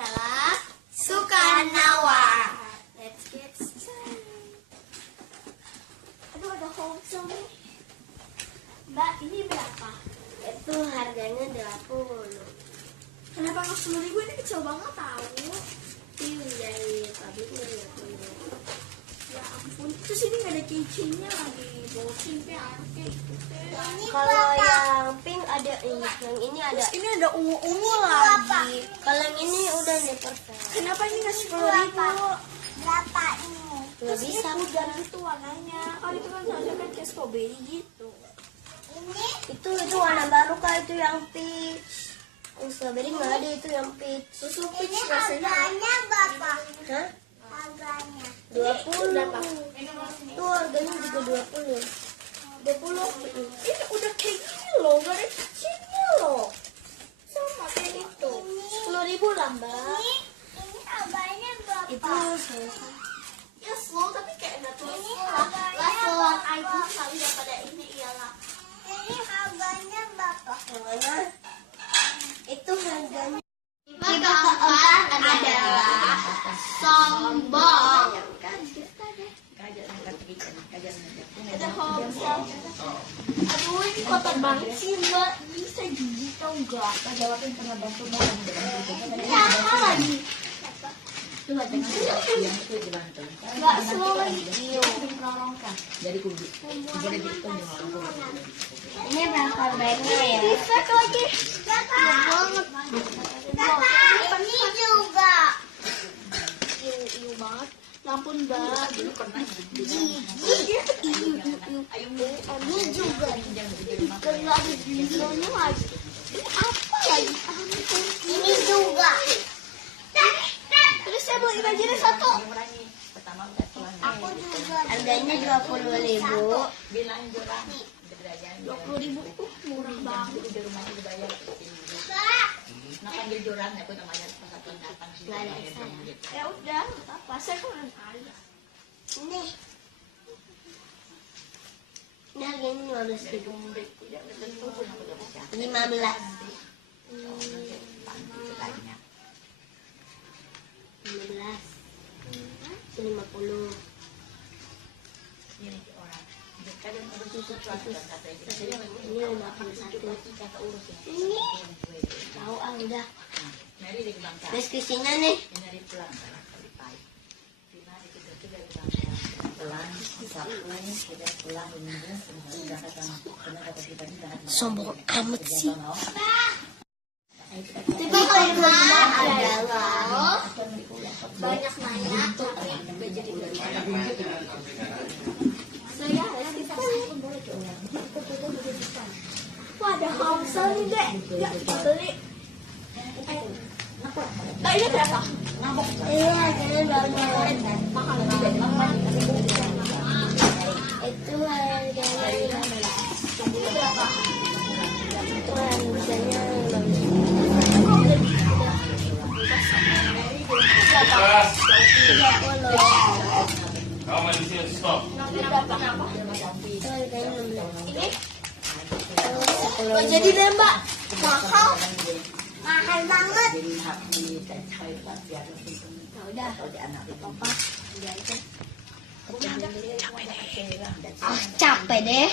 adalah Sukanawa. Let's get started. Aduh, ada homesel nih. Mbak, ini berapa? Itu harganya 80. Kenapa nggak 10.000? Ini kecil banget tahu. Ini dari pabriknya ya. Ya ampun, terus ini nggak ada cincinnya lagi. Bocin kayak gitu. Kalau yang pink ada ini, yang ini ada. Terus ini ada ungu-ungu lagi. Kalau yang ini udah nih perfect. Kenapa ini nggak 10.000? Berapa ini? Nggak Terus bisa ini pudar gitu warnanya. Kalau itu kan seharusnya kan kayak strawberry gitu. Itu warna baru kak, itu yang peach. Yang strawberry nggak ada, itu yang peach. Susu peach rasanya. berapa? Hah? Harganya 20. Berapa? Tuh harganya juga 20. 20. Ini udah kayak gini loh, nggak ada cincinnya loh. Sama kayak itu. 10.000 lah mbak. Ini harganya berapa? Itu ya slow tapi kayak natural slow lah. Level item kali daripada ini iyalah. Ini harganya berapa? Yang mana? Itu harganya. Tipe keempat adalah sombong. Ada homesel. Aduh, ini kotor banget sih mbak. Bisa jijik tau nggak? Jawabin pernah bantu mau Ini apa lagi? Coba dengan yang itu dibantu. Nggak slow lagi. Dari kubu. Boleh dihitung di mana? Ini berapa banyak ya? Defect lagi. Ini juga. Iu banget. Ampun mbak. Dulu pernah Ini juga. Dan nggak ada videonya lagi. Ini apa lagi? Ampun. Ini juga. Terus saya beli imajinnya satu. pertama udah tuan. Aku juga. Harganya 20.000. Bilang jurang. Berdaya. 20.000. Murah banget. Di rumahnya dibayar. Nah kan di jurang aku namanya persatuan datang sih. Ya udah, nggak apa-apa. Saya kan ada. Ini. Ini harganya 15.000. 15. 15. 50. Ini orang. Kadang urus sesuatu katanya. Ini 51. Ini. Tahu ah udah. Mari di bangsa. Deskripsinya nih. Ini dari pulang karena kalipai. Lima di tiga tiga di bangsa. Pulang, Sabtu, kita pulang Minggu, sudah kata karena kata kita tidak. Sombong amat sih. Tipe kelima adalah banyak nanya tapi nggak jadi saya wah ada homesel nih dek ya beli ini berapa? Ini harganya berapa? Mahal deh Itu harganya berapa? Itu harganya 30. How many years stop? Ini berapa? Itu harganya 16. Ini Itu nggak 10.000. jadi deh mbak mahal Mahal banget. Jadi hati dan cair biar ya udah kalau di anak itu apa udah aja Capek deh.